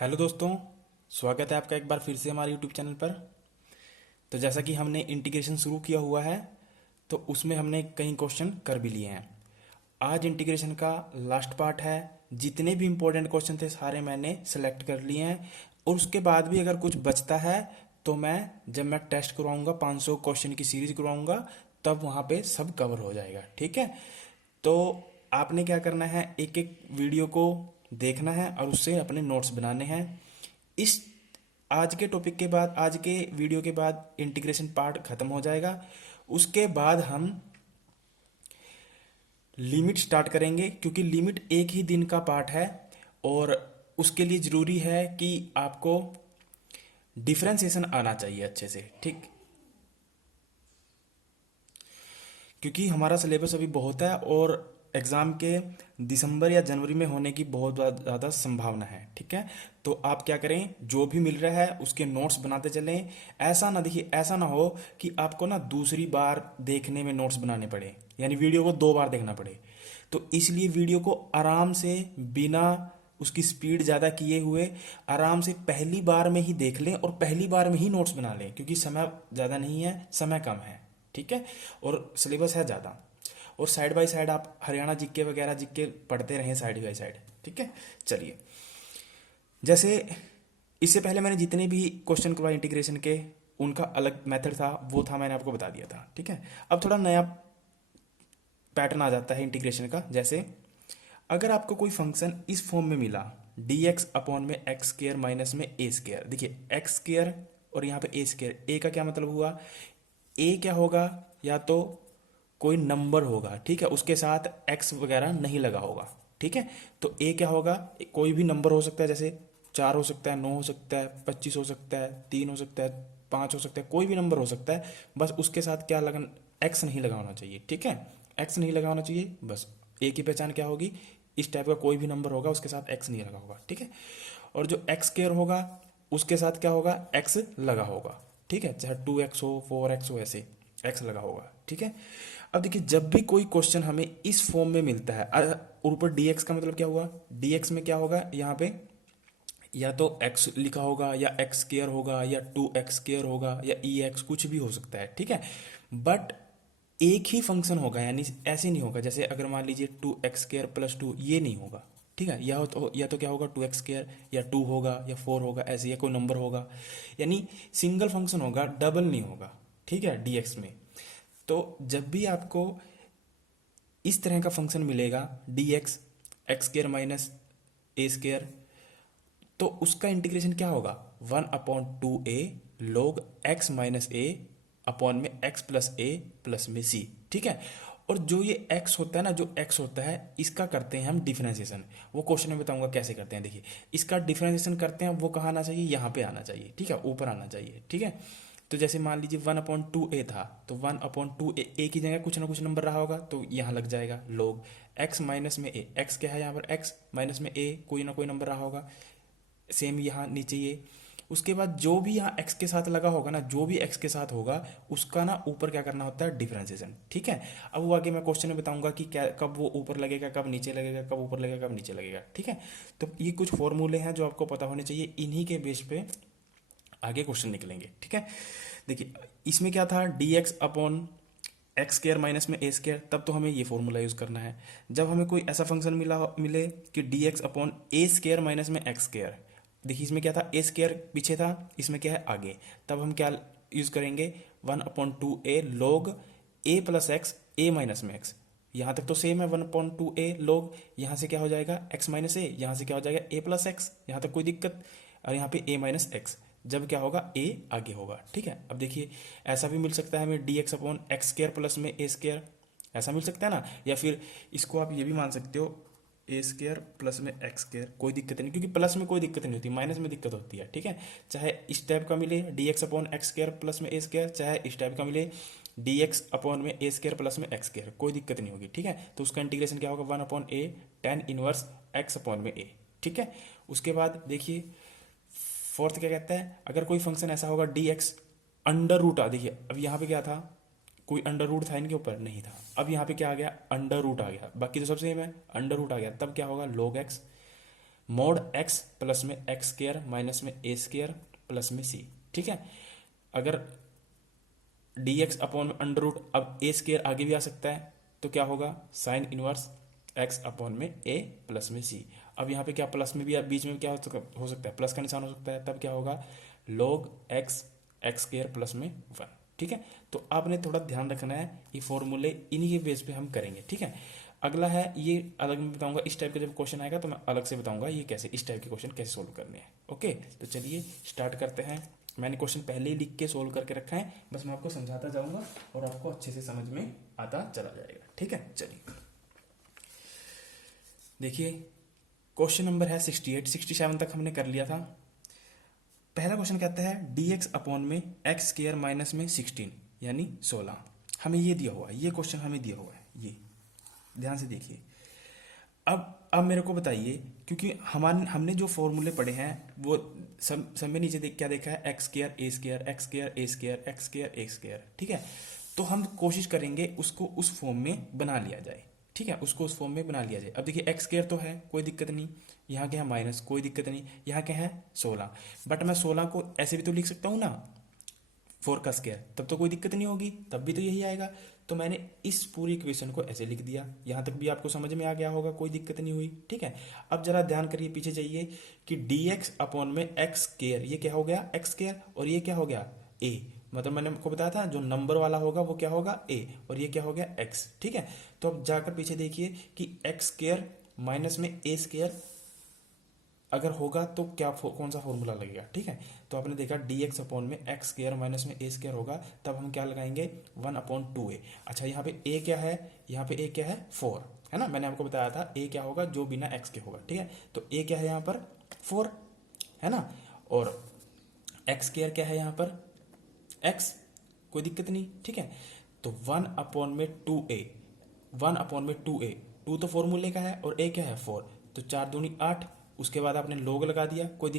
Hello दोस्तों। स्वागत है आपका एक बार फिर से हमारे यूट्यूब चैनल पर। तो जैसा कि हमने इंटीग्रेशन शुरू किया हुआ है, तो उसमें हमने कई क्वेश्चन कर भी लिए हैं। आज इंटीग्रेशन का लास्ट पार्ट है। जितने भी इम्पोर्टेंट क्वेश्चन थे सारे मैंने सेलेक्ट कर लिए हैं, और उसके बाद भी अगर कुछ बचता है तो जब मैं टेस्ट करवाऊंगा, 500 क्वेश्चन की सीरीज करवाऊंगा, तब वहाँ पे सब कवर हो जाएगा। ठीक है। तो आपने क्या करना है, एक एक वीडियो को देखना है और उससे अपने नोट्स बनाने हैं। इस आज के टॉपिक के बाद, आज के वीडियो के बाद इंटीग्रेशन पार्ट खत्म हो जाएगा। उसके बाद हम लिमिट स्टार्ट करेंगे, क्योंकि लिमिट एक ही दिन का पार्ट है और उसके लिए ज़रूरी है कि आपको डिफरेंशिएशन आना चाहिए अच्छे से। ठीक, क्योंकि हमारा सिलेबस अभी बहुत है और एग्ज़ाम के दिसंबर या जनवरी में होने की बहुत ज़्यादा संभावना है। ठीक है। तो आप क्या करें, जो भी मिल रहा है उसके नोट्स बनाते चलें। ऐसा ना देखिए, ऐसा ना हो कि आपको ना दूसरी बार देखने में नोट्स बनाने पड़े, यानी वीडियो को 2 बार देखना पड़े। तो इसलिए वीडियो को आराम से, बिना उसकी स्पीड ज़्यादा किए हुए, आराम से पहली बार में ही देख लें और पहली बार में ही नोट्स बना लें, क्योंकि समय ज़्यादा नहीं है, समय कम है। ठीक है। और सिलेबस है ज़्यादा। और साइड बाय साइड आप हरियाणा जीके वगैरह जीके पढ़ते रहें साइड बाय साइड। ठीक है। चलिए, जैसे इससे पहले मैंने जितने भी क्वेश्चन करवाए इंटीग्रेशन के, उनका अलग मेथड था, वो था मैंने आपको बता दिया था। ठीक है। अब थोड़ा नया पैटर्न आ जाता है इंटीग्रेशन का। जैसे अगर आपको कोई फंक्शन इस फॉर्म में मिला, डी एक्स अपॉन में एक्स स्केयर माइनस में ए स्केयर। देखिए, एक्स स्केयर और यहाँ पे ए स्केयर, ए का क्या मतलब हुआ, ए क्या होगा, या तो कोई नंबर होगा, ठीक है, उसके साथ एक्स वगैरह नहीं लगा होगा। ठीक है। तो ए क्या होगा, कोई भी नंबर हो सकता है, जैसे 4 हो सकता है, 9 हो सकता है, 25 हो सकता है, 3 हो सकता है, 5 हो सकता है, कोई भी नंबर हो सकता है। बस उसके साथ क्या लगा, एक्स नहीं लगा होना चाहिए। ठीक है। एक्स नहीं लगा होना चाहिए, बस। ए की पहचान क्या होगी, इस टाइप का कोई भी नंबर होगा उसके साथ एक्स नहीं लगा होगा। ठीक है। और जो एक्स स्केयर होगा उसके साथ क्या होगा, एक्स लगा होगा। ठीक है। चाहे 2x हो, 4x हो, ऐसे एक्स लगा होगा। ठीक है। अब देखिए, जब भी कोई क्वेश्चन हमें इस फॉर्म में मिलता है, और ऊपर dx का मतलब क्या हुआ, dx में क्या होगा, यहाँ पे या तो x लिखा होगा, या एक्स स्केयर होगा, या 2x स्केयर होगा, या ex, कुछ भी हो सकता है। ठीक है। बट एक ही फंक्शन होगा, यानी ऐसे नहीं होगा जैसे अगर मान लीजिए 2x स्केयर प्लस 2, ये नहीं होगा। ठीक है। या तो क्या होगा, 2x स्केयर, या 2 होगा, या 4 होगा, ऐसे या कोई नंबर होगा, यानी सिंगल फंक्शन होगा, डबल नहीं होगा। ठीक है। dx में तो जब भी आपको इस तरह का फंक्शन मिलेगा, d x x square minus a square, तो उसका इंटीग्रेशन क्या होगा, 1/2a log x minus a upon में x प्लस ए प्लस में c। ठीक है। और जो ये x होता है ना, जो x होता है, इसका करते हैं हम डिफरेंशिएशन। वो क्वेश्चन में बताऊंगा कैसे करते हैं। देखिए, इसका डिफरेंशिएशन करते हैं, वो कहाँ आना चाहिए, यहाँ पे आना चाहिए। ठीक है, ऊपर आना चाहिए। ठीक है। तो जैसे मान लीजिए 1/2a था, तो 1/2a, ए की जगह कुछ ना कुछ नंबर रहा होगा, तो यहाँ लग जाएगा log x माइनस में ए। x क्या है यहाँ पर, x माइनस में a, कोई ना कोई नंबर रहा होगा, सेम यहाँ नीचे ये। उसके बाद जो भी यहाँ x के साथ लगा होगा ना, जो भी x के साथ होगा, उसका ना ऊपर क्या करना होता है, डिफरेंशिएशन। ठीक है। अब वो आगे मैं क्वेश्चन में बताऊंगा कि क्या, कब वो ऊपर लगेगा, कब नीचे लगेगा, कब ऊपर लगेगा, कब नीचे लगेगा। ठीक है। तो ये कुछ फॉर्मूले हैं जो आपको पता होने चाहिए, इन्हीं के बेस पे आगे क्वेश्चन निकलेंगे। ठीक है। देखिए, इसमें क्या था, D x upon x square minus में ए स्केयर, तब तो हमें ये फॉर्मूला यूज़ करना है। जब हमें कोई ऐसा फंक्शन मिले कि डी एक्स अपॉन ए स्केयर माइनस में एक्स स्केयर, देखिए इसमें क्या था, ए स्केयर पीछे था, इसमें क्या है आगे, तब हम क्या यूज़ करेंगे, 1/2a log ए प्लस एक्स ए माइनस में एक्स। यहाँ तक तो सेम है, 1/2a log, यहाँ से क्या हो जाएगा, एक्स माइनस ए, यहाँ से क्या हो जाएगा, ए प्लस एक्स, यहाँ तक कोई दिक्कत। और यहाँ पे ए माइनस एक्स, जब क्या होगा, ए आगे होगा। ठीक है। अब देखिए, ऐसा भी मिल सकता है हमें, D x upon x square plus में ए स्केयर, ऐसा मिल सकता है ना। या फिर इसको आप ये भी मान सकते हो, ए स्केयर प्लस में एक्स स्केयर, कोई दिक्कत नहीं, क्योंकि प्लस में कोई दिक्कत नहीं होती, माइनस में दिक्कत होती है। ठीक है। चाहे इस टाइप का मिले, D x upon x square plus में ए स्केयर, चाहे इस टाइप का मिले, डी एक्स अपॉन में ए स्केयर प्लस में एक्स स्केयर, कोई दिक्कत नहीं होगी। ठीक है। तो उसका इंटीग्रेशन क्या होगा, 1/a tan inverse x upon में ए। ठीक है। उसके बाद देखिए, फोर्थ क्या कहता है, अगर कोई फंक्शन ऐसा होगा डी एक्स अंडर रूट, देखिए अब यहाँ पे क्या था, कोई अंडर रूट था इनके ऊपर, नहीं था। अब यहाँ पे क्या आ गया, अंडर रूट आ गया, बाकी तो सब सेम है, अंडर रूट आ गया, तब क्या होगा, log x mode x plus में एक्स स्केयर माइनस में ए स्केयर प्लस में सी। ठीक है, अगर डी एक्स अपॉन में अंडर रूट, अब ए स्केयर आगे भी आ सकता है, तो क्या होगा साइन इनवर्स एक्स अपॉन में ए प्लस में सी। अब यहाँ पे क्या प्लस में भी बीच में क्या हो सकता है, प्लस का निशान हो सकता है, तब क्या होगा log x x square plus में 1। ठीक है, तो आपने थोड़ा ध्यान रखना है, ये फॉर्मूले इन्हीं के बेस पे हम करेंगे। ठीक है, अगला है ये अलग मैं बताऊंगा, इस टाइप का जब क्वेश्चन आएगा तो मैं अलग से बताऊंगा ये कैसे, इस टाइप के क्वेश्चन कैसे सोल्व करने हैं। ओके, तो चलिए स्टार्ट करते हैं। मैंने क्वेश्चन पहले ही लिख के सोल्व करके रखा है, बस मैं आपको समझाता जाऊंगा और आपको अच्छे से समझ में आता चला जाएगा। ठीक है, चलिए देखिए क्वेश्चन नंबर है 68, 67 तक हमने कर लिया था। पहला क्वेश्चन कहता है डी एक्स अपॉन में एक्स स्केयर माइनस में 16 यानी 16। हमें ये दिया हुआ है, ये क्वेश्चन हमें दिया हुआ है, ये ध्यान से देखिए। अब मेरे को बताइए, क्योंकि हमने जो फॉर्मूले पढ़े हैं वो सब में नीचे क्या देखा है, एक्स स्केयर ए स्केयर एक्स स्केयर ए स्केयर एक्स स्केयर ए स्केयर। ठीक है, तो हम कोशिश करेंगे उसको उस फॉर्म में बना लिया जाए। ठीक है, उसको उस फॉर्म में बना लिया जाए। अब देखिए एक्स स्केयर तो है, कोई दिक्कत नहीं, यहाँ क्या है माइनस, कोई दिक्कत नहीं, यहाँ क्या है 16, बट मैं 16 को ऐसे भी तो लिख सकता हूँ ना 4 का स्केयर, तब तो कोई दिक्कत नहीं होगी, तब भी तो यही आएगा। तो मैंने इस पूरी इक्वेशन को ऐसे लिख दिया, यहाँ तक भी आपको समझ में आ गया होगा, कोई दिक्कत नहीं हुई। ठीक है, अब जरा ध्यान करिए, पीछे जाइए कि डी एक्स अपॉन में एक्स स्केयर, ये क्या हो गया एक्स स्केयर, और ये क्या हो गया ए, मतलब मैंने आपको बताया था जो नंबर वाला होगा वो क्या होगा ए, और ये क्या हो गया एक्स। ठीक है, तो अब जाकर पीछे देखिए कि एक्स स्केयर माइनस में ए स्केयर अगर होगा तो क्या कौन सा फॉर्मूला लगेगा। ठीक है, तो आपने देखा डी एक्स अपॉन में एक्स स्केयर माइनस में ए स्केयर होगा, तब हम क्या लगाएंगे 1/2a। अच्छा, यहाँ पे ए क्या है, यहाँ पे ए क्या है 4 है ना, मैंने आपको बताया था ए क्या होगा जो बिना एक्स के होगा। ठीक है, तो ए क्या है यहाँ पर 4 है ना, और एक्स स्केयर क्या है यहाँ पर एक्स, कोई दिक्कत नहीं। ठीक है, तो 1/2a, 1/2a, 2 तो फॉर्मूले का है और ए क्या है 4, तो 4 दूनी 8। उसके बाद आपने लोग लगा दिया, कोई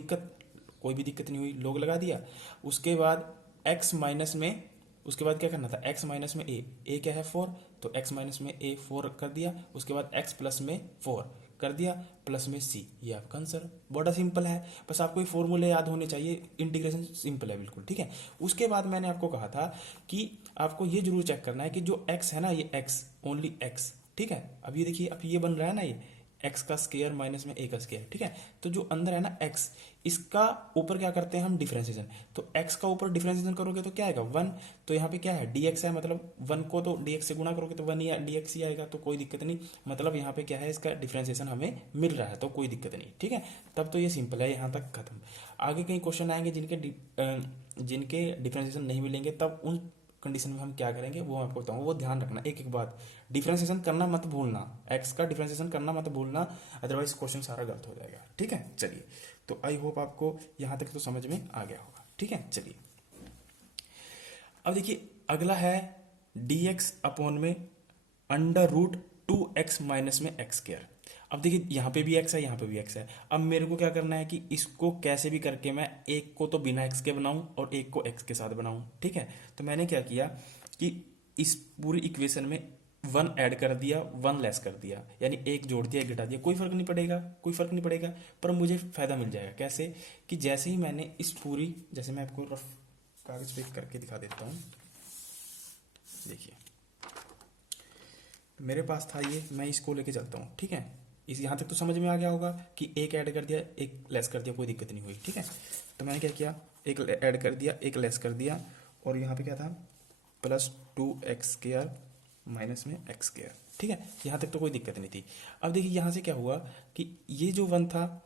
भी दिक्कत नहीं हुई, लोग लगा दिया। उसके बाद x माइनस में, उसके बाद क्या करना था x माइनस में ए क्या है 4, तो x माइनस में ए 4 कर दिया। उसके बाद x प्लस में 4 कर दिया, प्लस में c, ये आपका आंसर। बड़ा सिंपल है, बस आपको ये फॉर्मूले याद होने चाहिए, इंटीग्रेशन सिंपल है बिल्कुल। ठीक है, उसके बाद मैंने आपको कहा था कि आपको ये जरूर चेक करना है कि जो x है ना, ये x ओनली x। ठीक है, अब ये देखिए, अब ये बन रहा है ना, ये एक्स का स्केयर माइनस में ए का स्केयर। ठीक है, तो जो अंदर है ना एक्स, इसका ऊपर क्या करते हैं हम डिफरेंशिएशन, तो एक्स का ऊपर डिफरेंशिएशन करोगे तो क्या आएगा 1, तो यहाँ पे क्या है डी एक्स है, मतलब 1 को तो डी एक्स से गुणा करोगे तो 1 ही डी एक्स ही आएगा, तो कोई दिक्कत नहीं, मतलब यहाँ पे क्या है इसका डिफरेंशिएशन हमें मिल रहा है, तो कोई दिक्कत नहीं। ठीक है, तब तो ये सिंपल है, यहाँ तक खत्म। आगे कई क्वेश्चन आएंगे जिनके डिफरेंशिएशन नहीं मिलेंगे, तब उन कंडीशन में हम क्या करेंगे वो मैं आपको बताऊंगा, वो ध्यान रखना। एक एक बात, डिफरेंशिएशन करना मत भूलना, एक्स का डिफरेंशिएशन करना मत भूलना, अदरवाइज क्वेश्चन सारा गलत हो जाएगा। ठीक है, चलिए, तो आई होप आपको यहाँ तक तो समझ में आ गया होगा। ठीक है, चलिए अब देखिए अगला है डी एक्स अपॉन में अंडर रूट 2x माइनस में एक्स स्केयर। अब देखिए यहाँ पे भी x है, यहाँ पे भी x है। अब मेरे को क्या करना है कि इसको कैसे भी करके मैं एक को तो बिना x के बनाऊं और एक को x के साथ बनाऊं। ठीक है, तो मैंने क्या किया कि इस पूरी इक्वेशन में 1 ऐड कर दिया, 1 लेस कर दिया, यानी एक जोड़ दिया एक घटा दिया, कोई फर्क नहीं पड़ेगा, कोई फर्क नहीं पड़ेगा, पर मुझे फायदा मिल जाएगा। कैसे कि जैसे ही मैंने इस पूरी, जैसे मैं आपको रफ कागज पे करके दिखा देता हूँ, देखिए मेरे पास था ये, मैं इसको लेके चलता हूँ। ठीक है, इस यहाँ तक तो समझ में आ गया होगा कि एक ऐड कर दिया एक लेस कर दिया, कोई दिक्कत नहीं हुई। ठीक है, तो मैंने क्या किया, एक ऐड कर दिया एक लेस कर दिया, और यहाँ पे क्या था +2x स्केयर माइनस में x स्केयर। ठीक है, यहाँ तक तो कोई दिक्कत नहीं थी। अब देखिए यहाँ से क्या हुआ कि ये जो 1 था,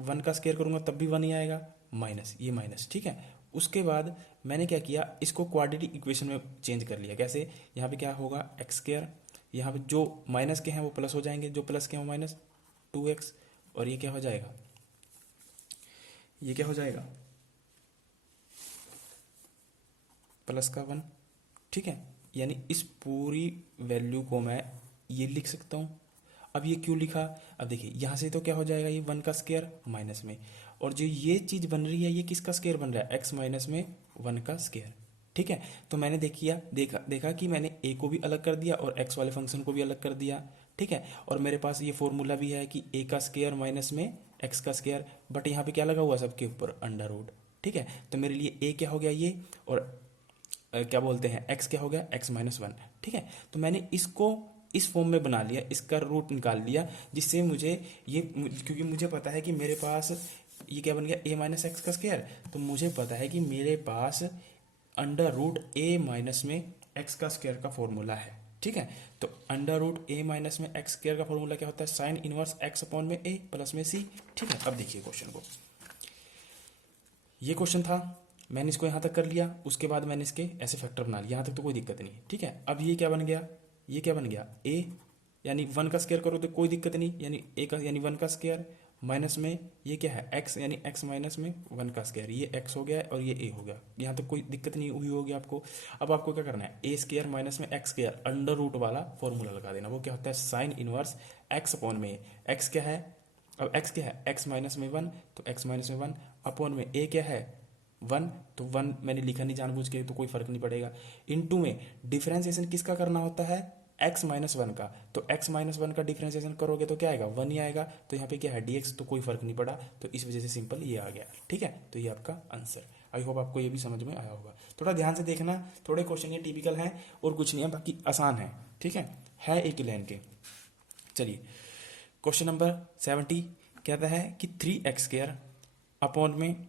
1 का स्केयर करूँगा तब भी 1 ही आएगा, माइनस ये माइनस। ठीक है, उसके बाद मैंने क्या किया, इसको क्वाड्रेटिक इक्वेशन में चेंज कर लिया। कैसे, यहाँ पे क्या होगा एक्स स्केयर, यहाँ पे जो माइनस के हैं वो प्लस हो जाएंगे, जो प्लस के हैं वो माइनस 2x, और ये क्या हो जाएगा, ये क्या हो जाएगा प्लस का 1। ठीक है, यानी इस पूरी वैल्यू को मैं ये लिख सकता हूँ। अब ये क्यों लिखा, अब देखिए यहाँ से तो क्या हो जाएगा, ये 1 का स्केयर माइनस में, और जो ये चीज़ बन रही है ये किसका स्केयर बन रहा है, x माइनस में 1 का स्केयर। ठीक है, तो मैंने देखा कि मैंने a को भी अलग कर दिया और x वाले फंक्शन को भी अलग कर दिया। ठीक है, और मेरे पास ये फॉर्मूला भी है कि a का स्केयर माइनस में एक्स का स्क्वायर, बट यहाँ पे क्या लगा हुआ सबके ऊपर, अंडर रूट। ठीक है, तो मेरे लिए ए क्या हो गया ये, और क्या बोलते हैं एक्स क्या हो गया, एक्स माइनस वन। ठीक है, तो मैंने इसको इस फॉर्म में बना लिया, इसका रूट निकाल लिया, जिससे मुझे ये, क्योंकि मुझे पता है कि मेरे पास ये क्या बन गया, ए माइनस एक्स का स्क्वायर, तो मुझे पता है कि मेरे पास अंडर रूट ए माइनस में एक्स का स्क्वायर का फॉर्मूला है। ठीक है, तो अंडर रूट ए माइनस में एक्स स्क्वायर का फॉर्मूला क्या होता है, साइन इनवर्स एक्स अपॉन में ए प्लस में सी। ठीक है, अब देखिए क्वेश्चन को, ये क्वेश्चन था, मैंने इसको यहाँ तक कर लिया, उसके बाद मैंने इसके ऐसे फैक्टर बना लिया, यहाँ तक तो कोई दिक्कत नहीं। ठीक है, अब ये क्या बन गया, ये क्या बन गया, ए यानी वन का स्क्वायर करो तो कोई दिक्कत नहीं, यानी ए का यानी वन का स्क्वायर, माइनस में ये क्या है एक्स, यानी एक्स माइनस में वन का स्क्वायर, ये एक्स हो गया और ये ए हो गया, यहाँ तक कोई दिक्कत नहीं हुई होगी आपको। अब आपको क्या करना है, ए स्क्वायर माइनस में एक्स स्क्वायर अंडर रूट वाला फॉर्मूला लगा देना, वो क्या होता है साइन इनवर्स एक्स अपॉन में, एक्स क्या है, अब एक्स क्या है, एक्स माइनस में वन, तो एक्स माइनस में वन अपॉन में ए क्या है वन, तो वन मैंने लिखा नहीं जानबूझ के, तो कोई फर्क नहीं पड़ेगा। इनटू में डिफरेंशिएशन किसका करना होता है, एक्स माइनस वन का, तो एक्स माइनस वन का डिफरेंशिएशन करोगे तो क्या आएगा, वन ही आएगा, तो यहाँ पे क्या है डीएक्स, तो कोई फर्क नहीं पड़ा, तो इस वजह से सिंपल ये आ गया। ठीक है, तो ये आपका आंसर। आई होप आपको ये भी समझ में आया होगा। थोड़ा ध्यान से देखना, थोड़े क्वेश्चन ये टिपिकल हैं और कुछ नहीं है, बाकी आसान है। ठीक है एक ही लाइन के। चलिए क्वेश्चन नंबर 70 कहता है कि 3x स्क्वायर अपॉन में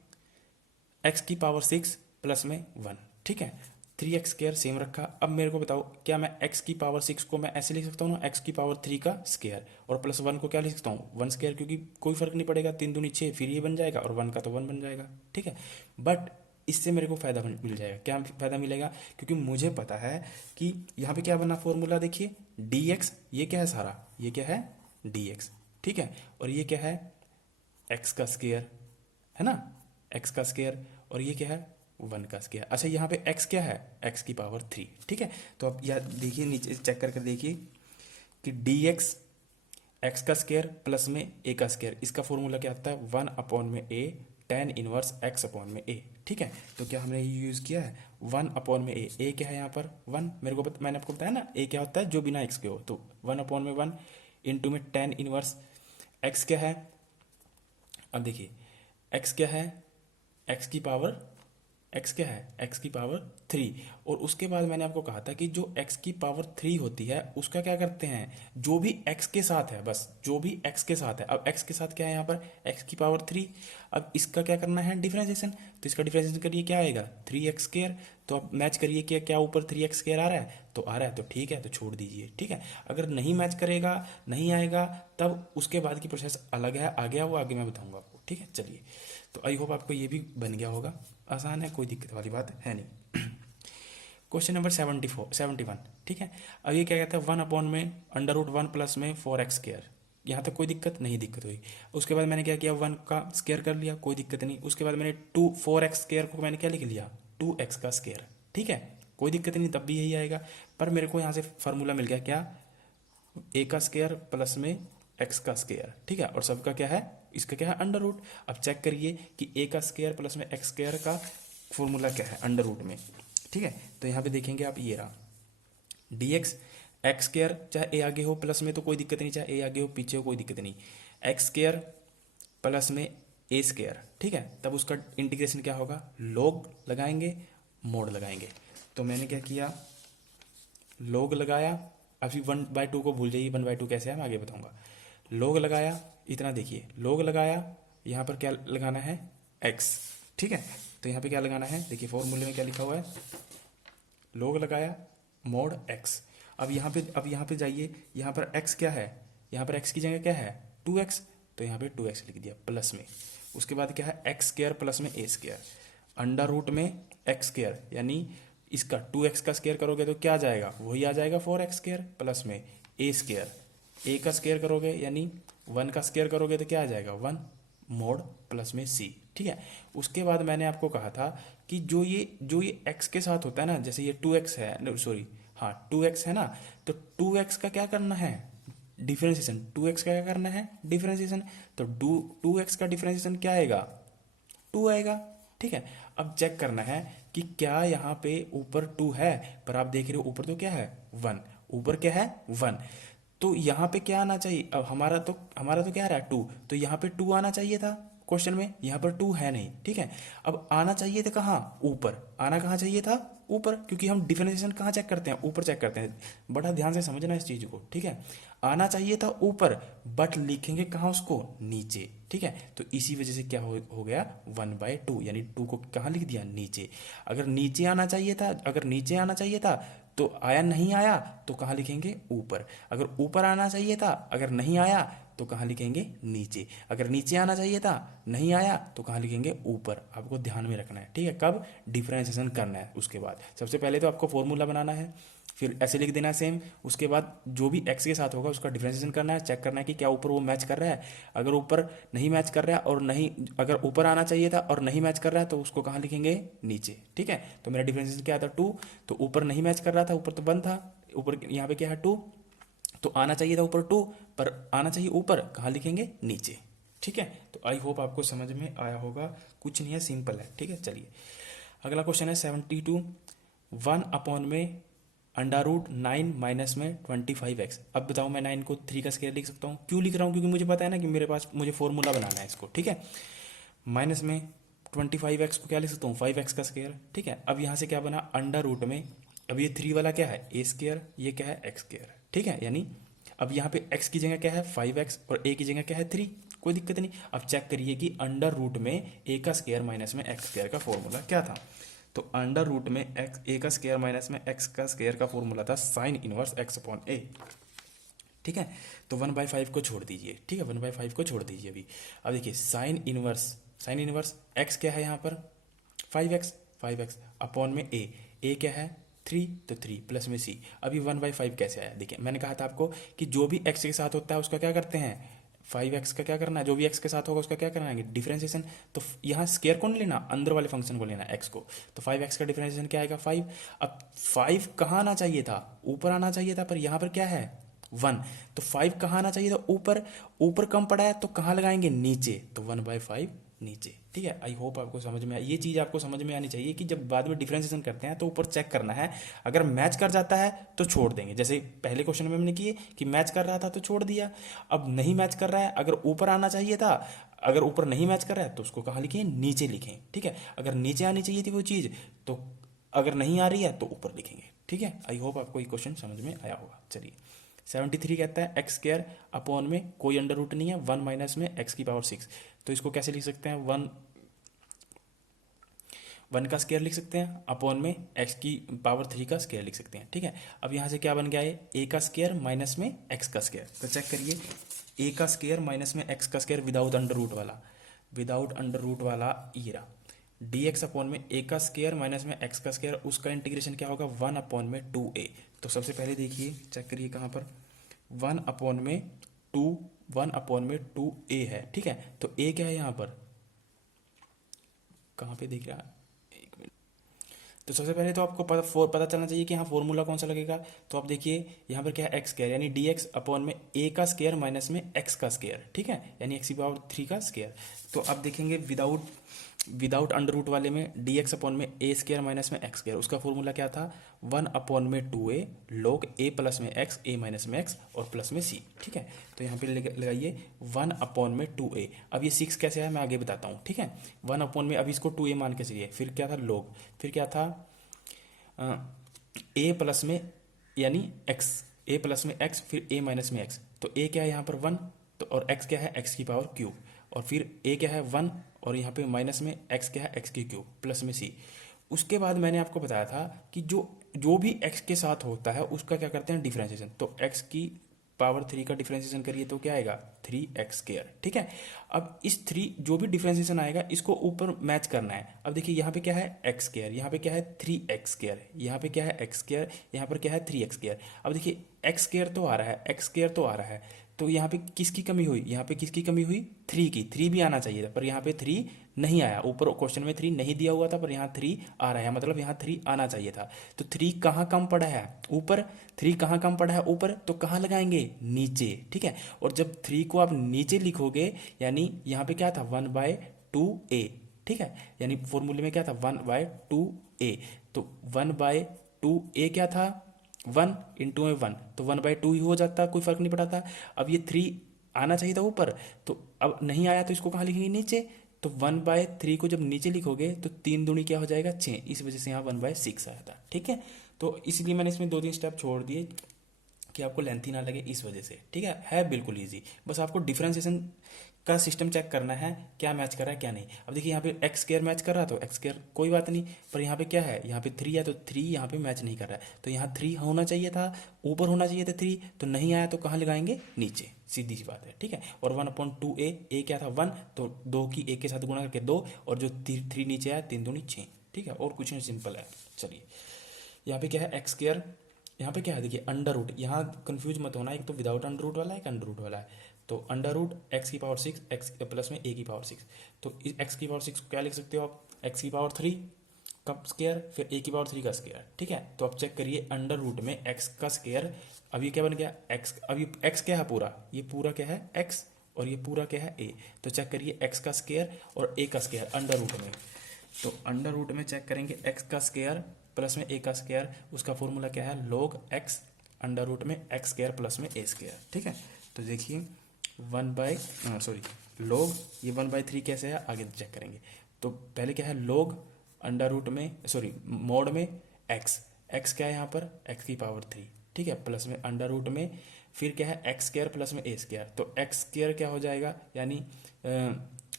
x की पावर 6 प्लस में 1। ठीक है, 3x स्क्वायर सेम रखा। अब मेरे को बताओ, क्या मैं x की पावर 6 को मैं ऐसे लिख सकता हूँ ना, x की पावर 3 का स्क्वायर, और प्लस 1 को क्या लिख सकता हूँ, 1 स्क्वायर, क्योंकि कोई फर्क नहीं पड़ेगा, 3 दूनी 6, फिर ये बन जाएगा, और 1 का तो 1 बन जाएगा। ठीक है, बट इससे मेरे को फायदा मिल जाएगा, क्या फायदा मिलेगा, क्योंकि मुझे पता है कि यहाँ पे क्या बना फॉर्मूला, देखिए dx, ये क्या है सारा, ये क्या है dx। ठीक है, और ये क्या है x का स्क्वायर, है ना, x का स्क्वायर, और ये क्या है 1 का स्क्वायर। अच्छा, यहाँ पे x क्या है, x की पावर 3। ठीक है, तो अब यह देखिए नीचे चेक करके देखिए कि dx x का स्क्वायर प्लस में a का स्क्वायर, इसका फॉर्मूला क्या आता है, 1 अपॉन में a tan inverse x upon में a। ठीक है, तो क्या हमने ये यूज़ किया है, 1 अपॉन में a क्या है यहाँ पर 1, मेरे को मैंने आपको बताया ना a क्या होता है जो बिना x के हो, तो 1 अपॉन में 1 इंटू में tan इनवर्स x क्या है। अब देखिए x क्या है, x की पावर, x क्या है, x की पावर 3, और उसके बाद मैंने आपको कहा था कि जो x की पावर 3 होती है उसका क्या करते हैं, जो भी x के साथ है, बस जो भी x के साथ है। अब x के साथ क्या है यहाँ पर, x की पावर 3, अब इसका क्या करना है डिफरेंशिएशन, तो इसका डिफरेंशिएशन करिए क्या आएगा 3x स्क्वायर, तो अब मैच करिए कि क्या ऊपर 3x स्क्वायर आ रहा है, तो आ रहा है, तो ठीक है, तो छोड़ दीजिए। ठीक है, अगर नहीं मैच करेगा, नहीं आएगा, तब उसके बाद की प्रोसेस अलग है, आ गया वो आगे मैं बताऊंगा आपको। ठीक है, चलिए, तो आई होप आपको ये भी बन गया होगा, आसान है, कोई दिक्कत वाली बात है नहीं। Question number 71। ठीक है, अब ये क्या कहता है, 1 अपॉन में अंडर रूट 1 प्लस में 4x स्क्वायर, यहाँ तक कोई दिक्कत नहीं, दिक्कत हुई। उसके बाद मैंने क्या किया, 1 का स्क्वायर कर लिया, कोई दिक्कत नहीं। उसके बाद मैंने 4x स्क्वायर को मैंने क्या लिख लिया, 2x का स्क्वायर। ठीक है, कोई दिक्कत नहीं, तब भी यही आएगा, पर मेरे को यहाँ से फार्मूला मिल गया क्या, a का स्क्वायर प्लस में x का स्क्वायर। ठीक है, और सबका क्या है, इसका क्या है अंडर रूट। अब चेक करिए कि a का स्क्वायर प्लस में x स्क्वायर का फॉर्मूला क्या है अंडर रूट में। ठीक है, तो यहाँ पे देखेंगे आप, ये रहा dx, x स्क्वायर चाहे a आगे हो प्लस में तो कोई दिक्कत नहीं, चाहे a आगे हो पीछे हो कोई दिक्कत नहीं, x स्क्वायर प्लस में a स्क्वायर। ठीक है, तब उसका इंटीग्रेशन क्या होगा, लॉग लगाएंगे, मोड लगाएंगे। तो मैंने क्या किया, लॉग लगाया, अभी 1/2 को भूल जाइए, 1/2 कैसे है मैं आगे बताऊंगा। लॉग लगाया, इतना देखिए, लॉग लगाया, यहाँ पर क्या लगाना है x। ठीक है, तो यहाँ पे क्या लगाना है, देखिए फॉर्मूले में क्या लिखा हुआ है, लॉग लगाया मोड x। अब यहाँ पे जाइए, यहाँ पर x क्या है, यहाँ पर x की जगह क्या है 2x, तो यहाँ पे 2x लिख दिया प्लस में। उसके बाद क्या है x स्क्वायर प्लस में a स्क्वायर, अंडर रूट में x स्क्वायर, यानी इसका 2x का स्क्वायर करोगे तो क्या आ जाएगा, वही आ जाएगा 4x स्क्वायर प्लस में a स्क्वायर, a का स्क्वायर करोगे यानी 1 का स्क्वायर करोगे तो क्या आ जाएगा 1 मोड प्लस में c। ठीक है, उसके बाद मैंने आपको कहा था कि जो ये x के साथ होता है ना, जैसे ये 2x है, सॉरी हाँ 2x है ना, तो 2x का क्या करना है डिफरेंशिएशन, 2x का क्या करना है डिफरेंशिएशन, तो 2x का डिफरेंशिएशन क्या आएगा 2 आएगा। ठीक है, अब चेक करना है कि क्या यहाँ पे ऊपर 2 है, पर आप देख रहे हो ऊपर तो क्या है 1, ऊपर क्या है 1, तो यहाँ पे क्या आना चाहिए, अब हमारा तो क्या आ रहा है 2, तो यहाँ पे 2 आना चाहिए था क्वेश्चन में, यहाँ पर 2 है नहीं, ठीक है। अब आना चाहिए था कहाँ, ऊपर, आना कहाँ चाहिए था, ऊपर, क्योंकि हम डिफरेंशिएशन कहाँ चेक करते हैं, ऊपर चेक करते हैं। बड़ा ध्यान से समझना इस चीज़ को, ठीक है। आना चाहिए था ऊपर, बट लिखेंगे कहाँ उसको, नीचे, ठीक है। तो इसी वजह से क्या हो गया 1/2, यानी 2 को कहाँ लिख दिया, नीचे। अगर नीचे आना चाहिए था, अगर नीचे आना चाहिए था तो आया, नहीं आया तो कहाँ लिखेंगे, ऊपर। अगर ऊपर आना चाहिए था, अगर नहीं आया तो कहाँ लिखेंगे, नीचे। अगर नीचे आना चाहिए था, नहीं आया तो कहाँ लिखेंगे, ऊपर। आपको ध्यान में रखना है, ठीक है। कब डिफरेंशिएशन करना है, उसके बाद सबसे पहले तो आपको फॉर्मूला बनाना है, फिर ऐसे लिख देना है सेम। उसके बाद जो भी एक्स के साथ होगा उसका डिफरेंशिएशन करना है, चेक करना है कि क्या ऊपर वो मैच कर रहा है। अगर ऊपर नहीं मैच कर रहा है और नहीं, अगर ऊपर आना चाहिए था और नहीं मैच कर रहा है तो उसको कहाँ लिखेंगे, नीचे, ठीक है। तो मेरा डिफरेंशिएशन क्या था 2, तो ऊपर नहीं मैच कर रहा था, ऊपर तो 1 था, ऊपर यहाँ पे क्या है 2, तो आना चाहिए था ऊपर 2, पर आना चाहिए ऊपर, कहाँ लिखेंगे, नीचे, ठीक है। तो आई होप आपको समझ में आया होगा, कुछ नहीं है, सिंपल है, ठीक है। चलिए अगला क्वेश्चन है 72, 1 में √9 माइनस में 25x। अब बताओ मैं 9 को 3 का स्क्वायर लिख सकता हूँ, क्यों लिख रहा हूँ, क्योंकि मुझे पता है ना कि मेरे पास, मुझे फॉर्मूला बनाना है इसको, ठीक है। माइनस में 25x को क्या लिख सकता हूँ, 5x का स्क्वायर, ठीक है। अब यहाँ से क्या बना, √में, अब ये 3 वाला क्या है, a स्क्वायर, ये क्या है, x स्क्वायर, ठीक है। यानी अब यहाँ पे x की जगह क्या है 5x और a की जगह क्या है 3, कोई दिक्कत नहीं। अब चेक करिए कि √ में a का स्क्वायर माइनस में x स्क्वायर का फॉर्मूला क्या था। तो √ में a का स्क्वायर माइनस में x का स्क्वायर का फॉर्मूला था साइन इनवर्स x/a, ठीक है। तो 1/5 को छोड़ दीजिए, ठीक है, 1/5 को छोड़ दीजिए अभी। अब देखिए साइन इनवर्स x क्या है यहाँ पर 5x अपॉन में a क्या है 3, तो 3 प्लस में c। अभी 1/5 कैसे आया, देखिए मैंने कहा था आपको कि जो भी x के साथ होता है उसका क्या करते हैं, 5x का क्या करना है, जो भी x के साथ होगा उसका क्या करना है, डिफरेंशिएशन। तो यहाँ स्क्वायर को नहीं लेना, अंदर वाले फंक्शन को लेना है, x को। तो 5x का डिफरेंशिएशन क्या आएगा 5। अब 5 कहाँ आना चाहिए था, ऊपर आना चाहिए था, पर यहाँ पर क्या है 1। तो 5 कहाँ आना चाहिए था, ऊपर, ऊपर कम पड़ा है तो कहाँ लगाएंगे, नीचे, तो 1/5 नीचे, ठीक है। आई होप आपको समझ में ये चीज़ आपको समझ में आनी चाहिए कि जब बाद में डिफरेंशिएशन करते हैं तो ऊपर चेक करना है, अगर मैच कर जाता है तो छोड़ देंगे, जैसे पहले क्वेश्चन में हमने किए कि मैच कर रहा था तो छोड़ दिया। अब नहीं मैच कर रहा है, अगर ऊपर आना चाहिए था, अगर ऊपर नहीं मैच कर रहा है तो उसको कहाँ लिखें, नीचे लिखें, ठीक है। अगर नीचे आनी चाहिए थी वो चीज़, तो अगर नहीं आ रही है तो ऊपर लिखेंगे, ठीक है। आई होप आपको ये क्वेश्चन समझ में आया होगा। चलिए 73 कहता है x स्क्वायर अपॉन में कोई √ नहीं है, 1 माइनस में x⁻6। तो इसको कैसे लिख सकते हैं, 1 का स्क्वायर लिख सकते हैं, अपॉन में x⁻3 का स्क्वायर लिख सकते हैं, ठीक है। अब यहाँ से क्या बन गया है, a का स्क्वायर माइनस में x का स्क्वायर। तो चेक करिए, a का स्क्वायर माइनस में x का स्क्वायर विदाउट अंडर रूट वाला ये रहा, dx अपॉन में a का स्क्वायर माइनस में x का स्क्वायर, उसका इंटीग्रेशन क्या होगा 1 अपॉन में 2a। तो सबसे पहले देखिए, चेक करिए कहाँ पर 1 अपॉन में 2a है, ठीक है। तो a क्या है यहाँ पर, कहाँ पे दिख रहा है, एक मिनट। तो सबसे पहले तो आपको पता चलना चाहिए कि यहाँ फॉर्मूला कौन सा लगेगा। तो आप देखिए यहाँ पर क्या है x स्क्वायर, यानी dx अपॉन में a का स्क्वायर माइनस में x का स्क्वायर, ठीक है, यानी x⁻3 का स्क्वायर। तो अब देखेंगे विदाउट अंडर रूट वाले में dx अपॉन में a स्क्वायर माइनस में x स्क्वायर, उसका फॉर्मूला क्या था 1 अपॉन में 2a log a प्लस में x, a माइनस में x और प्लस में c, ठीक है। तो यहाँ पे लगाइए 1 अपॉन में 2a। अब ये 6 कैसे है मैं आगे बताता हूँ, ठीक है। 1 अपॉन में, अभी इसको 2a मान के चलिए, फिर क्या था log, फिर क्या था a प्लस में, यानी x, a प्लस में x, फिर a माइनस में x। तो a क्या है यहाँ पर 1, तो और x क्या है x⁻³ और फिर a क्या है 1 और यहाँ पे माइनस में x क्या है x³ प्लस में c। उसके बाद मैंने आपको बताया था कि जो भी x के साथ होता है उसका क्या करते हैं डिफरेंशिएशन। तो x⁻3 का डिफरेंशिएशन करिए तो क्या आएगा 3x², ठीक है। अब इस 3 जो भी डिफरेंशिएशन आएगा इसको ऊपर मैच करना है। अब देखिए यहाँ पे क्या है x², यहाँ पे क्या है 3x², यहाँ पे क्या है x², यहाँ पर क्या है 3x²। अब देखिए x² तो आ रहा है, x² तो आ रहा है, तो यहाँ पे किसकी कमी हुई, यहाँ पे किसकी कमी हुई 3 की, 3 भी आना चाहिए था पर यहाँ पे 3 नहीं आया। ऊपर क्वेश्चन में 3 नहीं दिया हुआ था पर यहाँ 3 आ रहा है, मतलब यहाँ 3 आना चाहिए था। तो 3 कहाँ कम पड़ा है ऊपर, 3 कहाँ कम पड़ा है ऊपर, तो कहाँ लगाएंगे नीचे, ठीक है। और जब 3 को आप नीचे लिखोगे, यानी यहाँ पे क्या था 1/2a, ठीक है, यानी फॉर्मूले में क्या था 1/2a। तो 1/2a क्या था वन इंटू में वन, तो 1/2 ही हो जाता, कोई फर्क नहीं पड़ता। अब ये 3 आना चाहिए था ऊपर, तो अब नहीं आया, तो इसको कहाँ लिखेंगे, नीचे। तो 1/3 को जब नीचे लिखोगे तो 3 दूनी क्या हो जाएगा, 6, इस वजह से यहाँ 1/6 आया था, ठीक है। तो इसलिए मैंने इसमें 2-3 स्टेप छोड़ दिए कि आपको लेंथी ना लगे, इस वजह से, ठीक है बिल्कुल ईजी। बस आपको डिफरेंशिएशन का सिस्टम चेक करना है, क्या मैच कर रहा है क्या नहीं। अब देखिए यहाँ पे एक्स स्क्वायर मैच कर रहा है तो एक्स स्क्वायर कोई बात नहीं, पर यहाँ पे क्या है, यहाँ पे 3 है तो 3 यहाँ पे मैच नहीं कर रहा है, तो यहाँ 3 होना चाहिए था, ऊपर होना चाहिए था 3, तो नहीं आया तो कहाँ लगाएंगे, नीचे, सीधी सी बात है, ठीक है। और 1/2a, ए क्या था 1, तो 2 की 1 के साथ गुणा करके 2, और जो 3 नीचे आया 3 दूनी 6, ठीक है, और कुछ नहीं, सिंपल है। चलिए यहाँ पे क्या है, एक्स स्क्वायर, यहाँ पे क्या है देखिए अंडर रूट, यहाँ कंफ्यूज मत होना, एक तो विदाउट अंडर रूट वाला है, एक अंडर रूट वाला है। तो under root x⁶, x plus में a⁶, तो x⁶ को क्या लिख सकते हो आप, x⁻³ का स्क्वायर, फिर a⁻³ का स्क्वायर, ठीक है। तो अब चेक करिए अंडर रूट में x का स्क्वायर, अब ये क्या बन गया x, अब ये x क्या है पूरा, ये पूरा क्या है x, और ये पूरा क्या है a। तो चेक करिए x का स्क्वायर और a का स्क्वायर अंडर रूट में, तो अंडर रूट में चेक करेंगे x का स्क्वायर प्लस में a का स्क्वायर, उसका फॉर्मूला क्या है, log x अंडर रूट में x स्क्वायर प्लस में a स्क्वायर, ठीक है। तो देखिए log ये 1/3 कैसे है, आगे चेक करेंगे। तो पहले क्या है, log अंडर रूट में मोड में x क्या है यहाँ पर, x⁻3, ठीक है, प्लस में अंडर रूट में, फिर क्या है x स्क्वायर प्लस में a स्क्वायर, तो x स्क्वायर क्या हो जाएगा, यानी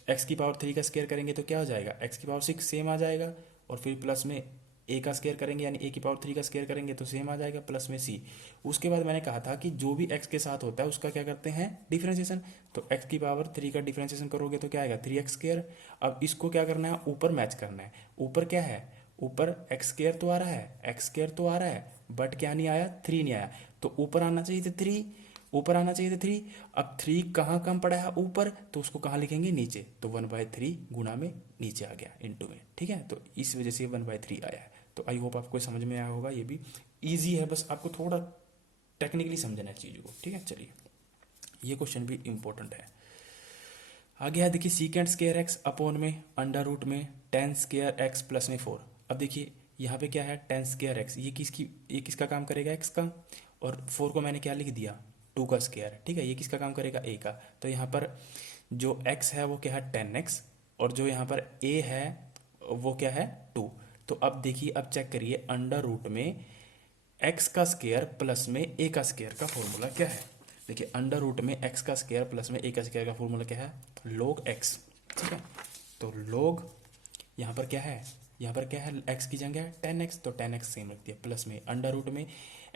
x⁻3 का स्क्वायर करेंगे तो क्या हो जाएगा, x⁻6 सेम आ जाएगा, और फिर प्लस में a का स्क्वायर करेंगे यानी a⁻3 का स्क्वायर करेंगे तो सेम आ जाएगा, प्लस में c। उसके बाद मैंने कहा था कि जो भी x के साथ होता है उसका क्या करते हैं, डिफरेंशिएशन। तो x⁻3 का डिफरेंशिएशन करोगे तो क्या आएगा, 3x²। अब इसको क्या करना है, ऊपर मैच करना है। ऊपर क्या है, ऊपर x² तो आ रहा है, x² तो आ रहा है, बट क्या नहीं आया, 3 नहीं आया, तो ऊपर आना चाहिए था 3, ऊपर आना चाहिए था 3। अब 3 कहाँ कम पड़ा है ऊपर, तो उसको कहाँ लिखेंगे, नीचे, तो 1/3 गुणा में नीचे आ गया इंटू में, ठीक है। तो इस वजह से 1/3 आया है। तो आई होप आपको समझ में आया होगा, ये भी इजी है, बस आपको थोड़ा टेक्निकली समझना है चीज़ों को, ठीक है। चलिए ये क्वेश्चन भी इंपॉर्टेंट है। आगे है देखिए सीकेंड स्क्वायर एक्स अपॉन में अंडर रूट में टेन स्क्वायर एक्स प्लस में 4। अब देखिए यहाँ पे क्या है, टेन स्क्वायर एक्स, ये किसका काम करेगा, एक्स का, और 4 को मैंने क्या लिख दिया, 2 का स्क्वायर, ठीक है। ये किसका काम करेगा, ए का। तो यहाँ पर जो x है वो क्या है 10x, और जो यहाँ पर a है वो क्या है 2। तो अब देखिए, अब चेक करिए अंडर रूट में x का स्क्वायर प्लस में a का स्क्वायर का फॉर्मूला क्या है। देखिए अंडर रूट में x का स्क्वायर प्लस में a का स्क्वायर का फॉर्मूला क्या है, log x, ठीक है। तो log यहाँ पर क्या है, यहाँ पर क्या है, x की जगह है 10x, तो 10x सेम रखती है, प्लस में अंडर रूट में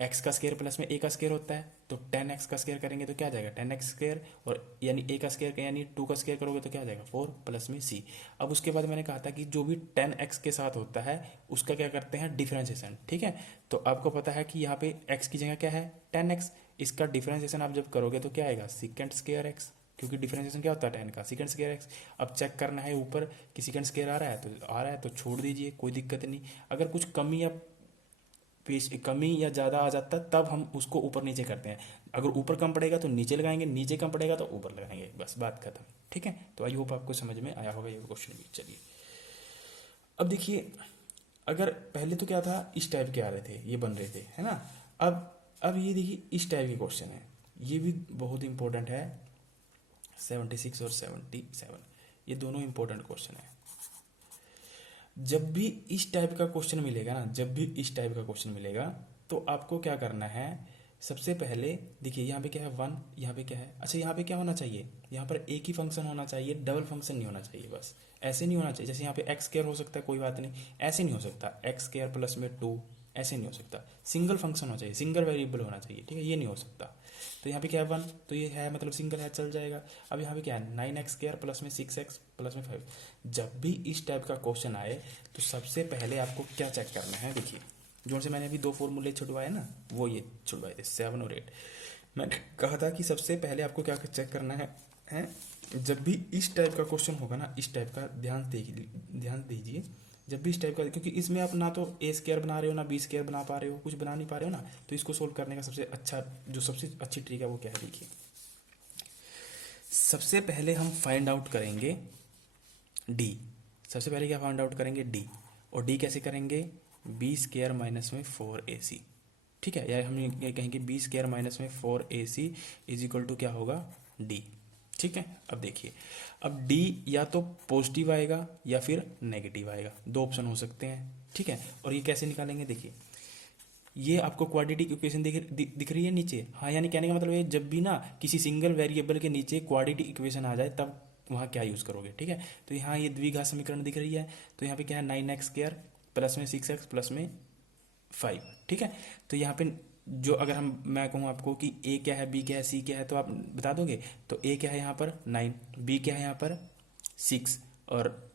x का स्क्वायर प्लस में a का स्क्वायर होता है, तो 10x का स्क्वायर करेंगे तो क्या आ जाएगा 10x स्क्वायर, और यानी a का स्क्वायर यानी 2 का स्क्वायर करोगे तो क्या आ जाएगा 4 प्लस में c। अब उसके बाद मैंने कहा था कि जो भी 10x के साथ होता है उसका क्या करते हैं, डिफरेंशिएशन, ठीक है। तो आपको पता है कि यहाँ पे x की जगह क्या है 10x, इसका डिफरेंशिएशन आप जब करोगे तो क्या आएगा सेकंड स्क्वायर x, क्योंकि डिफरेंशिएशन क्या होता है 10 का, सेकंड स्क्वायर एक्स। अब चेक करना है ऊपर कि सेकंड स्क्वायर आ रहा है तो छोड़ दीजिए, कोई दिक्कत नहीं। अगर कुछ कमी या ज़्यादा आ जाता है तब हम उसको ऊपर नीचे करते हैं, अगर ऊपर कम पड़ेगा तो नीचे लगाएंगे, नीचे कम पड़ेगा तो ऊपर लगाएंगे, बस बात खत्म, ठीक है। तो आई होप आपको समझ में आया होगा ये क्वेश्चन भी। चलिए अब देखिए, अगर पहले तो क्या था, इस टाइप के आ रहे थे, ये बन रहे थे, है ना। अब ये देखिए इस टाइप के क्वेश्चन है, ये भी बहुत इंपॉर्टेंट है। 76 और 77 ये दोनों इंपॉर्टेंट क्वेश्चन है। जब भी इस टाइप का क्वेश्चन मिलेगा ना, जब भी इस टाइप का क्वेश्चन मिलेगा तो आपको क्या करना है, सबसे पहले देखिए यहाँ पे क्या है 1, यहाँ पे क्या है, अच्छा यहाँ पे क्या होना चाहिए, यहाँ पर एक ही फंक्शन होना चाहिए, डबल फंक्शन नहीं होना चाहिए, बस ऐसे नहीं होना चाहिए। जैसे यहाँ पे एक्स स्क्वायर हो सकता है, कोई बात नहीं, ऐसे नहीं हो सकता, एक्स स्क्वायर प्लस में 2, ऐसे नहीं हो सकता। सिंगल फंक्शन होना चाहिए, सिंगल वेरिएबल होना चाहिए, ठीक है, ये नहीं हो सकता। तो यहाँ पे क्या है 1, तो ये है मतलब सिंगल है, चल जाएगा। अब यहाँ पे क्या है 9x² प्लस में 6x प्लस में 5। जब भी इस टाइप का क्वेश्चन आए तो सबसे पहले आपको क्या चेक करना है, देखिए जो से मैंने अभी 2 फॉर्मूले छुड़वाए ना, वो ये छुड़वाए थे 7 और 8। मैंने कहा था कि सबसे पहले आपको क्या चेक करना है, जब भी इस टाइप का क्वेश्चन होगा ना, इस टाइप का ध्यान दीजिए, जब भी इस टाइप का, क्योंकि इसमें आप ना तो a² बना रहे हो ना b² बना पा रहे हो, कुछ बना नहीं पा रहे हो ना, तो इसको सोल्व करने का सबसे अच्छी ट्रिक है वो क्या है, देखिए सबसे पहले हम फाइंड आउट करेंगे d। सबसे पहले क्या फाइंड आउट करेंगे d, और d कैसे करेंगे, b² माइनस में 4ac, ठीक है, या हम ये कहेंगे बी स्क्वायर माइनस में 4ac इज इक्वल टू क्या होगा, डी। ठीक है, अब देखिए, अब डी या तो पॉजिटिव आएगा या फिर नेगेटिव आएगा, दो ऑप्शन हो सकते हैं। ठीक है, और ये कैसे निकालेंगे, देखिए ये आपको क्वाड्रेटिक इक्वेशन दिख रही है नीचे। हाँ, यानी कहने का मतलब ये, जब भी ना किसी सिंगल वेरिएबल के नीचे क्वाड्रेटिक इक्वेशन आ जाए तब वहाँ क्या यूज़ करोगे। ठीक है, तो यहाँ ये द्विघात समीकरण दिख रही है, तो यहाँ पे क्या है 9x स्क्वायर प्लस में 6x प्लस में 5। ठीक है, तो यहाँ पे जो अगर मैं कहूँ आपको कि a क्या है, b क्या है, c क्या है, तो आप बता दोगे। तो a क्या है यहाँ पर 9, b क्या है यहाँ पर 6 और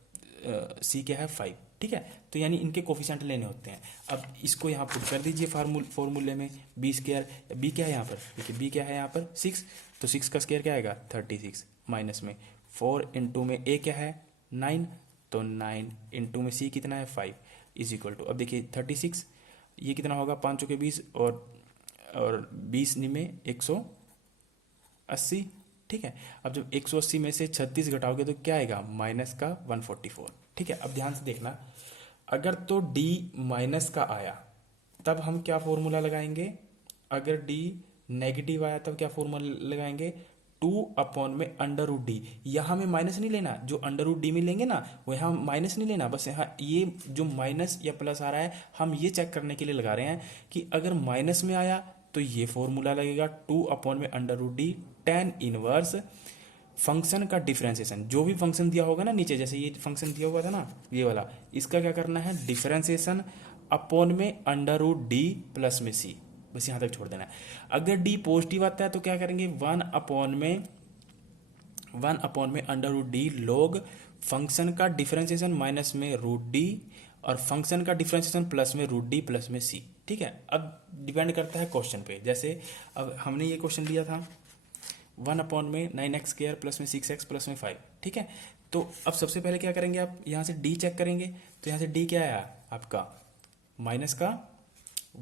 c क्या है 5। ठीक है, तो यानी इनके कोफिशिएंट लेने होते हैं। अब इसको यहाँ पुट कर दीजिए फॉर्मूले में, बी स्क्वायर, बी क्या है यहाँ पर, देखिए बी क्या है यहाँ पर 6, तो 6 का स्क्वायर क्या आएगा 36 माइनस में 4 इंटू में ए क्या है 9, तो 9 इंटू में सी कितना है 5 इज इक्वल टू, अब देखिए 36, ये कितना होगा 5 चौके 20 और 20 में 180। ठीक है, अब जब 180 में से 36 घटाओगे तो क्या आएगा माइनस का 144। ठीक है, अब ध्यान से देखना, अगर तो d माइनस का आया तब हम क्या फॉर्मूला लगाएंगे, अगर d नेगेटिव आया तब क्या फॉर्मूला लगाएंगे 2 अपॉन में अंडर रूट डी। यहाँ में माइनस नहीं लेना, जो अंडर रूट डी में लेंगे ना वो यहाँ माइनस नहीं लेना, बस यहाँ ये जो माइनस या प्लस आ रहा है हम ये चेक करने के लिए लगा रहे हैं कि अगर माइनस में आया तो ये फॉर्मूला लगेगा 2 अपॉन में under root D tan inverse function का डिफरेंशिएशन। जो भी फंक्शन दिया होगा ना नीचे, जैसे ये फंक्शन दिया हुआ था ना ये वाला, इसका क्या करना है डिफरेंशिएशन अपॉन में अंडर रूट डी प्लस में सी, बस यहाँ तक छोड़ देना है। अगर डी पॉजिटिव आता है तो क्या करेंगे 1 अपॉन में under root D log function का डिफरेंशिएशन माइनस में रूट डी और फंक्शन का डिफरेंशिएशन प्लस में रूट डी प्लस में सी। ठीक है, अब डिपेंड करता है क्वेश्चन पे, जैसे अब हमने ये क्वेश्चन लिया था 1 अपॉन में 9x स्क्वायर प्लस में 6x प्लस में 5। ठीक है, तो अब सबसे पहले क्या करेंगे, आप यहाँ से d चेक करेंगे, तो यहाँ से d क्या आया आपका माइनस का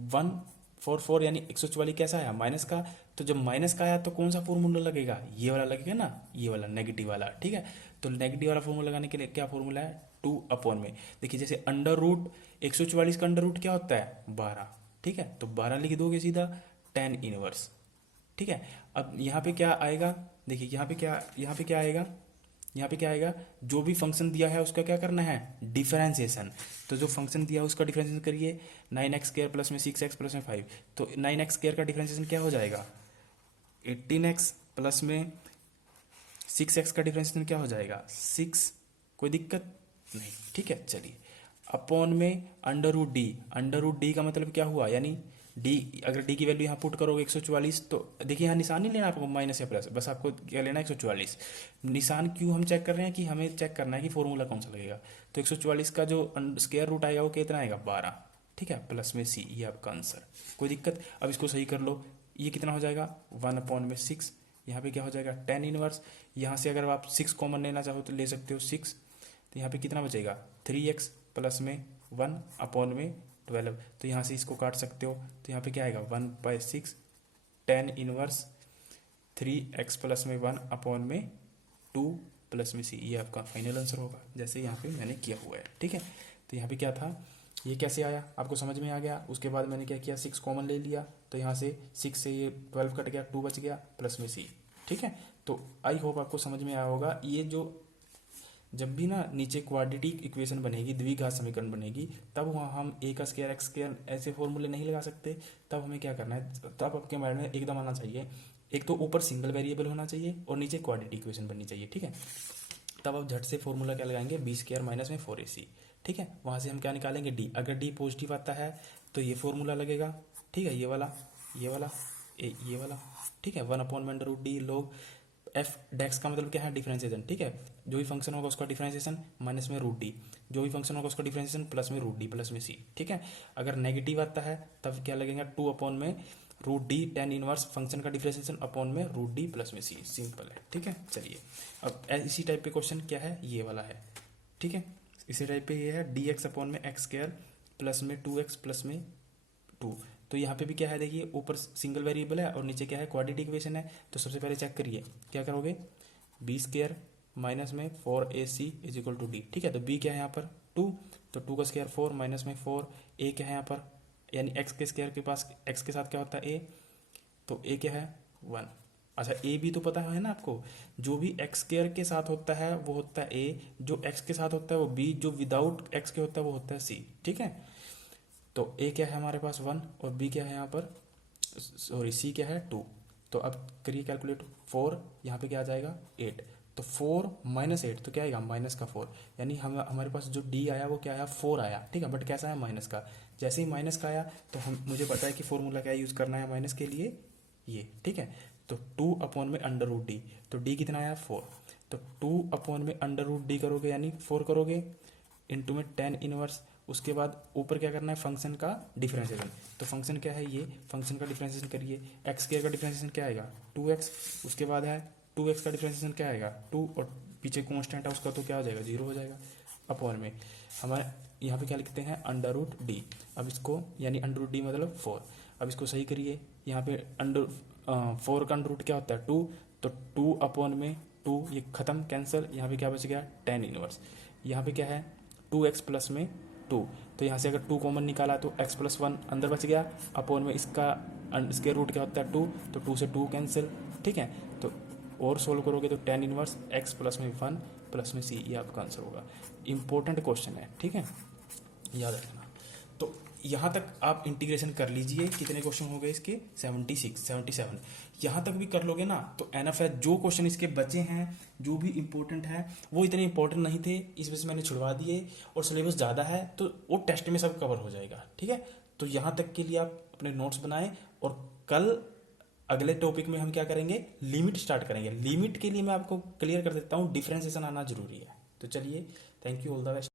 144, यानी 144 कैसा आया माइनस का, तो जब माइनस का आया तो कौन सा फॉर्मूला लगेगा, ये वाला लगेगा ना, ये वाला नेगेटिव वाला। ठीक है, तो नेगेटिव वाला फॉर्मूला लगाने के लिए क्या फॉर्मूला है 2 अपॉन में, देखिए जैसे अंडर रूट 144 का अंडर रूट क्या होता है 12। ठीक है, तो 12 लिख दोगे सीधा tan इनवर्स। ठीक है, अब यहाँ पे क्या आएगा, देखिए यहाँ पे क्या आएगा, यहाँ पे क्या आएगा, जो भी फंक्शन दिया है उसका क्या करना है डिफरेंशिएशन, तो जो फंक्शन दिया है उसका डिफरेंशिएशन करिए 9x स्क्वायर प्लस में 6x प्लस में 5, तो 9x स्क्वायर का डिफरेंशिएशन क्या हो जाएगा 18x प्लस में 6x का डिफरेंशिएशन क्या हो जाएगा 6, कोई दिक्कत नहीं। ठीक है, चलिए अपॉन में अंडर रूट डी का मतलब क्या हुआ, यानी डी, अगर डी की वैल्यू यहाँ पुट करोगे 144, तो देखिए यहाँ निशान नहीं लेना आपको माइनस या प्लस, बस आपको क्या लेना है 144। निशान क्यों हम चेक कर रहे हैं कि हमें चेक करना है कि फॉर्मूला कौन सा लगेगा, तो 144 का जो स्क्वायर रूट आएगा वो कितना आएगा 12। ठीक है, प्लस में सी, ये आपका आंसर, कोई दिक्कत। अब इसको सही कर लो, ये कितना हो जाएगा 1 अपॉन में 6, यहाँ पे क्या हो जाएगा tan इनवर्स, यहाँ से अगर आप 6 कॉमन लेना चाहो तो ले सकते हो 6, तो यहाँ पे कितना बचेगा 3x प्लस में 1 अपॉन में 12, तो यहाँ से इसको काट सकते हो, तो यहाँ पे क्या आएगा 1/6 tan इनवर्स 3x प्लस में 1 अपॉन में 2 प्लस में c, ये आपका फाइनल आंसर होगा, जैसे यहाँ पे मैंने किया हुआ है। ठीक है, तो यहाँ पे क्या था, ये कैसे आया आपको समझ में आ गया। उसके बाद मैंने क्या किया 6 कॉमन ले लिया, तो यहाँ से 6 से ये 12 कट गया, 2 बच गया प्लस में c। ठीक है, तो आई होप आपको समझ में आया होगा। ये जो जब भी ना नीचे क्वाड्रेटिक इक्वेशन बनेगी, द्विघात समीकरण बनेगी, तब वहाँ हम a का स्क्वायर x स्क्वायर ऐसे फॉर्मूले नहीं लगा सकते। तब हमें क्या करना है, तब आपके माइंड में एकदम आना चाहिए, एक तो ऊपर सिंगल वेरिएबल होना चाहिए और नीचे क्वाड्रेटिक इक्वेशन बननी चाहिए। ठीक है, तब आप झट से फॉर्मूला क्या लगाएंगे बी स्क्वायर माइनस में 4ac। ठीक है, वहाँ से हम क्या निकालेंगे d, अगर d पॉजिटिव आता है तो ये फॉर्मूला लगेगा। ठीक है, ये वाला। ठीक है, 1 अपॉन में under root D log f dx का मतलब क्या है डिफरेंशिएशन। ठीक है, जो भी फंक्शन होगा उसका डिफरेंशिएशन माइनस में रूट डी, जो भी फंक्शन होगा उसका डिफरेंशिएशन प्लस में रूट डी प्लस में सी। ठीक है, अगर नेगेटिव आता है तब क्या लगेगा 2 अपॉन में root D tan inverse function का डिफरेंशिएशन अपॉन में रूट डी प्लस में सी, सिंपल है। ठीक है, चलिए अब इसी टाइप पे क्वेश्चन क्या है, ये वाला है। ठीक है, इसी टाइप पे ये है dx अपॉन में x स्क्वायर प्लस में 2x प्लस में 2, तो यहाँ पे भी क्या है देखिए, ऊपर सिंगल वेरिएबल है और नीचे क्या है क्वाड्रेटिक इक्वेशन है। तो सबसे पहले चेक करिए क्या करोगे, बी स्क्वायर माइनस में 4ac is equal to D. ठीक है, तो b क्या है यहाँ पर 2, तो 2 का स्क्वायर 4 माइनस में 4, a क्या है यहाँ पर यानी एक्स के स्क्वायर के पास एक्स के साथ क्या होता है ए, तो ए क्या है 1। अच्छा ए भी तो पता है ना आपको, जो भी एक्स स्क्वायर के साथ होता है वो होता है ए, जो एक्स के साथ होता है वो बी, जो विदाउट एक्स के होता है वो होता है सी। ठीक है, तो ए क्या है हमारे पास 1 और बी क्या है यहाँ पर, सॉरी सी क्या है 2। तो अब करिए कैलकुलेट, 4 यहाँ पे क्या आ जाएगा 8, तो 4 माइनस 8 तो क्या आएगा माइनस का 4, यानी हम हमारे पास जो डी आया वो क्या आया 4 आया। ठीक है, बट कैसा है माइनस का। जैसे ही माइनस का आया तो हम मुझे पता है कि फॉर्मूला क्या यूज़ करना है माइनस के लिए, ये। ठीक है, तो 2 में अंडर रूट डी, तो डी कितना आया 4, तो 2 में अंडर रूट डी करोगे यानी 4 करोगे, इनटू में टेन इनवर्स, उसके बाद ऊपर क्या करना है फंक्शन का डिफरेंशिएशन। तो फंक्शन क्या है ये, फंक्शन का डिफरेंशिएशन करिए, एक्स स्क्वायर का डिफरेंशिएशन क्या आएगा 2x, उसके बाद है 2x का डिफरेंशिएशन क्या आएगा 2, और पीछे कांस्टेंट है उसका तो क्या हो जाएगा 0 हो जाएगा। अपॉन में हमारे यहाँ पे क्या लिखते हैं अंडर रूट डी, अब इसको यानी अंडर रूट डी मतलब 4, अब इसको सही करिए, यहाँ पे अंडर 4 का अंडर रूट क्या होता है 2, तो 2 ये खत्म कैंसिल, यहाँ पे क्या बच गया टेन इनवर्स, यहाँ पे क्या है 2x प्लस में 2, तो यहाँ से अगर 2 कॉमन निकाला तो x प्लस 1 अंदर बच गया, अपॉन में इसका इसके रूट क्या होता है 2, तो 2 से 2 कैंसिल। ठीक है, तो और सोल्व करोगे तो टेन इनवर्स x प्लस में 1 प्लस में c, ये आपका आंसर होगा। इंपॉर्टेंट क्वेश्चन है, ठीक है, याद रखना। तो यहाँ तक आप इंटीग्रेशन कर लीजिए, कितने क्वेश्चन हो गए इसके 76 77, यहाँ तक भी कर लोगे ना तो एनफ है। जो क्वेश्चन इसके बचे हैं जो भी इंपॉर्टेंट है वो इतने इंपॉर्टेंट नहीं थे, इस वजह से मैंने छुड़वा दिए, और सिलेबस ज़्यादा है तो वो टेस्ट में सब कवर हो जाएगा। ठीक है, तो यहाँ तक के लिए आप अपने नोट्स बनाएं, और कल अगले टॉपिक में हम क्या करेंगे लिमिट स्टार्ट करेंगे। लिमिट के लिए मैं आपको क्लियर कर देता हूँ, डिफरेंशिएशन आना जरूरी है। तो चलिए, thank you, all the best.